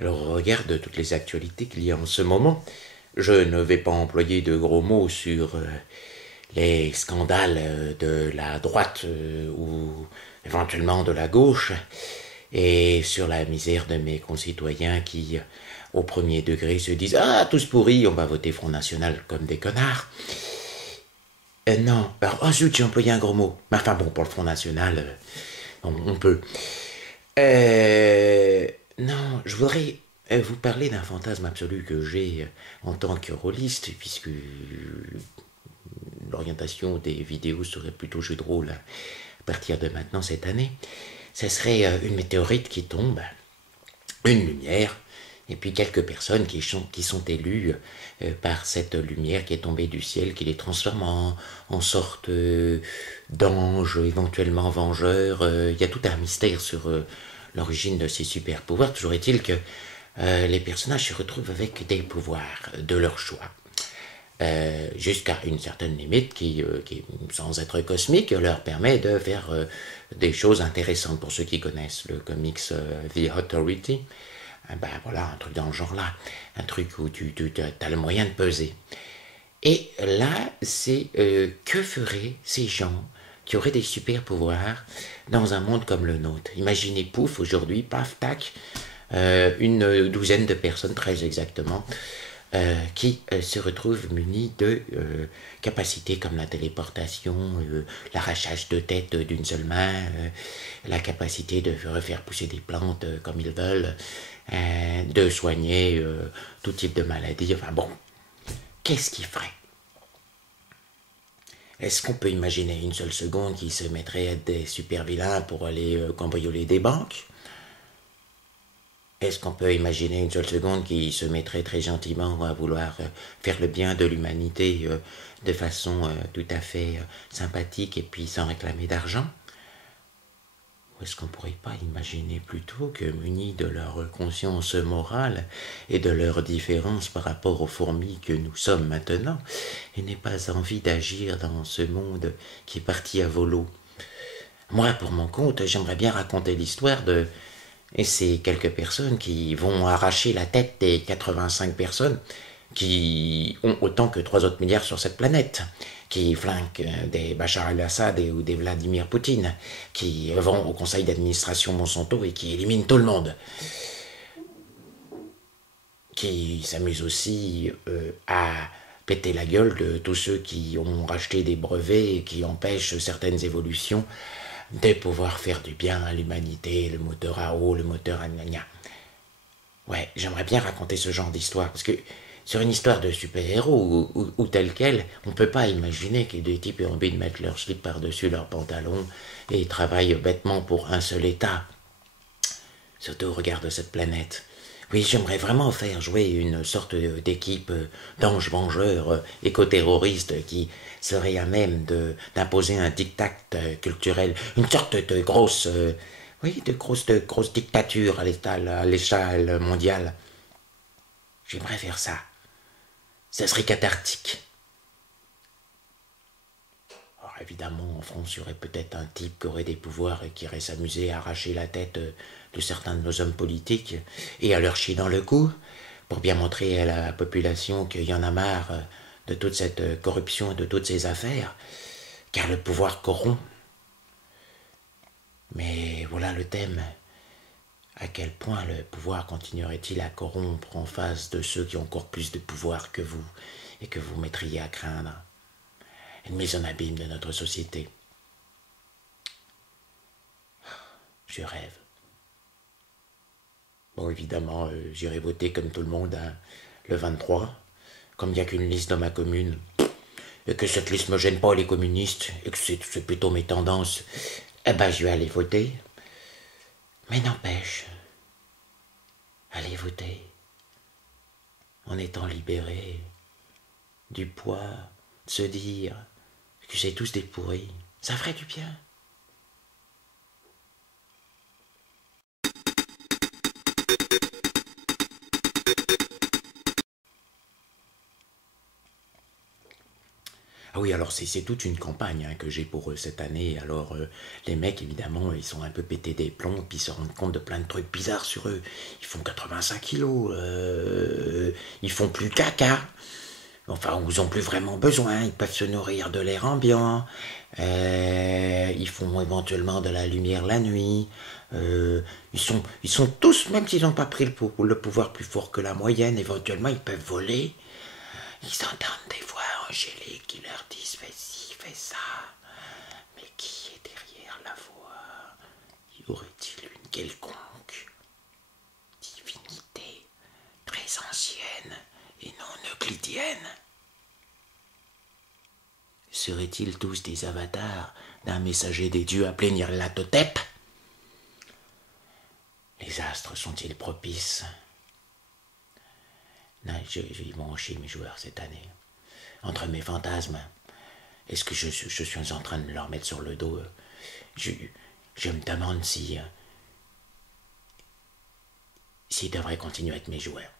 Alors, au regard de toutes les actualités qu'il y a en ce moment, je ne vais pas employer de gros mots sur les scandales de la droite ou éventuellement de la gauche et sur la misère de mes concitoyens qui, au premier degré, se disent «Ah, tous pourris, on va voter Front National comme des connards». Non, alors, oh zut, j'ai employé un gros mot. Mais enfin bon, pour le Front National, on peut. Non, je voudrais vous parler d'un fantasme absolu que j'ai en tant que rôliste, puisque l'orientation des vidéos serait plutôt jeu de rôle à partir de maintenant cette année. Ce serait une météorite qui tombe, une lumière, et puis quelques personnes qui sont élues par cette lumière qui est tombée du ciel, qui les transforme en sorte d'anges, éventuellement vengeurs. Il y a tout un mystère sur l'origine de ces super pouvoirs. Toujours est-il que les personnages se retrouvent avec des pouvoirs de leur choix. Jusqu'à une certaine limite qui, sans être cosmique, leur permet de faire des choses intéressantes pour ceux qui connaissent le comics The Authority. Ben voilà, un truc dans le genre là, un truc où tu as le moyen de peser. Et là, c'est que feraient ces gens qui auraient des super pouvoirs dans un monde comme le nôtre. Imaginez, pouf, aujourd'hui, paf, tac, une douzaine de personnes, très exactement, qui se retrouvent munis de capacités comme la téléportation, l'arrachage de tête d'une seule main, la capacité de refaire pousser des plantes comme ils veulent, de soigner tout type de maladie. Enfin bon, qu'est-ce qu'ils feraient? Est-ce qu'on peut imaginer une seule seconde qu'ils se mettraient à être des super vilains pour aller cambrioler des banques? Est-ce qu'on peut imaginer une seule seconde qu'ils se mettraient très gentiment à vouloir faire le bien de l'humanité de façon tout à fait sympathique et puis sans réclamer d'argent? Ou est-ce qu'on ne pourrait pas imaginer plutôt que, munis de leur conscience morale et de leur différence par rapport aux fourmis que nous sommes maintenant, ils n'aient pas envie d'agir dans ce monde qui est parti à volo? Moi, pour mon compte, j'aimerais bien raconter l'histoire de ces quelques personnes qui vont arracher la tête des 85 personnes qui ont autant que 3 autres milliards sur cette planète, qui flanquent des Bachar el-Assad ou des Vladimir Poutine, qui vont au conseil d'administration Monsanto et qui éliminent tout le monde, qui s'amusent aussi à péter la gueule de tous ceux qui ont racheté des brevets et qui empêchent certaines évolutions de pouvoir faire du bien à l'humanité, le moteur à eau, le moteur à gna. Ouais, j'aimerais bien raconter ce genre d'histoire, parce que sur une histoire de super-héros ou telle quelle, on peut pas imaginer que des types aient envie de mettre leur slip par-dessus leurs pantalons et travaillent bêtement pour un seul état. Surtout au regard de cette planète. Oui, j'aimerais vraiment faire jouer une sorte d'équipe d'anges vengeurs éco-terroristes qui serait à même d'imposer un diktat culturel, une sorte de grosse, oui, de grosse dictature à l'échelle mondiale. J'aimerais faire ça. Ça serait cathartique. Alors évidemment, en France, il y aurait peut-être un type qui aurait des pouvoirs et qui irait s'amuser à arracher la tête de certains de nos hommes politiques et à leur chier dans le cou pour bien montrer à la population qu'il y en a marre de toute cette corruption et de toutes ces affaires, car le pouvoir corrompt. Mais voilà le thème. À quel point le pouvoir continuerait-il à corrompre en face de ceux qui ont encore plus de pouvoir que vous et que vous mettriez à craindre? Une mise en abîme de notre société. Je rêve. Bon, évidemment, j'irai voter comme tout le monde hein, le 23. Comme il n'y a qu'une liste dans ma commune, et que cette liste me gêne pas les communistes, et que c'est plutôt mes tendances, eh ben je vais aller voter. Mais n'empêche, aller voter, en étant libéré du poids, de se dire que c'est tous des pourris, ça ferait du bien. Ah oui, alors c'est toute une campagne hein, que j'ai pour eux cette année. Alors les mecs, évidemment, ils sont un peu pétés des plombs, puis ils se rendent compte de plein de trucs bizarres sur eux. Ils font 85 kilos, ils font plus caca. Enfin, ils n'ont plus vraiment besoin, ils peuvent se nourrir de l'air ambiant, ils font éventuellement de la lumière la nuit, ils sont tous, même s'ils n'ont pas pris le pouvoir plus fort que la moyenne, éventuellement ils peuvent voler, ils entendent des voix angéliques qui leur disent fais ci, fais ça, mais qui est derrière la voix? Y aurait-il une quelconque divinité très ancienne et non euclidienne? Seraient-ils tous des avatars d'un messager des dieux appelé Nyarlathotep? Les astres sont-ils propices? Non, ils vont en chier mes joueurs cette année. Entre mes fantasmes, est-ce que je suis en train de leur mettre sur le dos? Je me demande s'ils devraient continuer à être mes joueurs.